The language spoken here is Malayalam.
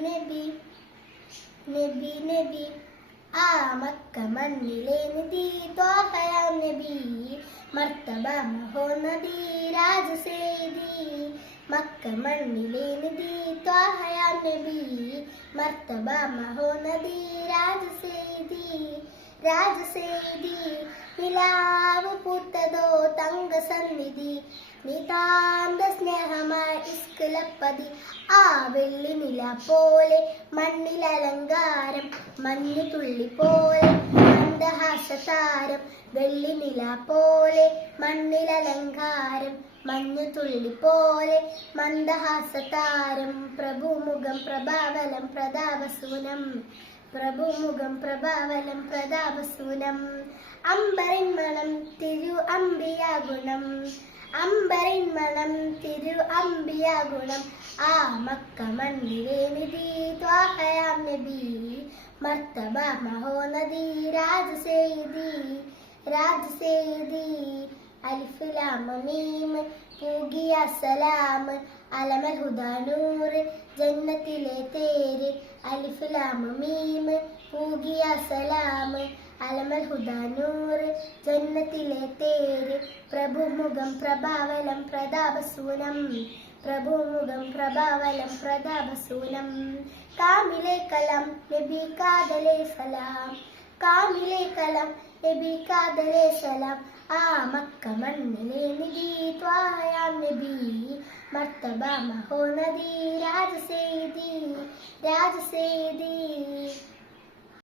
നബി നബി നബി ആ മക്ക മണ്ണിലെ നിധി ത്വാഹയാ നബി മർത്തബ മഹോന്നതി രാജസേദി മക്ക മണ്ണിലെ നിധി ത്വാഹയാ നബി മർത്തബ മഹോന്നതി രാജസേദി രാജസേദി നിലാവ് പൂത്തതോ തങ്ക സന്നിധി നിതാന്ത സ്നേഹമായ ഇസ്കലപ്പതി ആ വെള്ളി നില പോലെ മണ്ണിലലങ്കാരം മഞ്ഞു തുള്ളി പോലെ മന്ദഹാസതാരം വെള്ളി നില പോലെ മണ്ണിലലങ്കാരം മഞ്ഞു തുള്ളി പോലെ മന്ദഹാസതാരം പ്രഭുമുഖം പ്രഭാവലം പ്രതാപസൂനം പ്രഭുമുഖം പ്രഭാവലം പ്രതാപസൂനം അമ്പരിൻ മണം തിരു അമ്പിയ ഗുണം അമ്പരിൻ മണം തിരു അമ്പിയ ഗുണം ആ മക്ക മണ്ണിലെ നിധി ത്വാഹയാ നബി മർത്തബ മഹോന്നതി രാജസേദി രാജസേദി അലിഫ് ലാം മീം പൂകിയ സലാം അലമൽ ഹുദാ നൂർ ജന്നത്തിലെ തേര് അലിഫ് ലാം മീം പൂകിയ സലാം അലമൽ ഹുദാ നൂർ ജന്നത്തിലെ തേര് പ്രഭുമുഖം പ്രഭാവലം പ്രതാപസൂനം പ്രഭുമുഖം പ്രഭാവലം പ്രതാപസൂനം കാമിലെ കലം നബി കാദലെ സലാം കാമിലെ കലം നബി കാദലെ സലാം ആ മക്ക മണ്ണിലെ നിധി ത്വാഹയാ നബി മർത്തബ മഹോന്നതി രാജസേദി രാജസേദി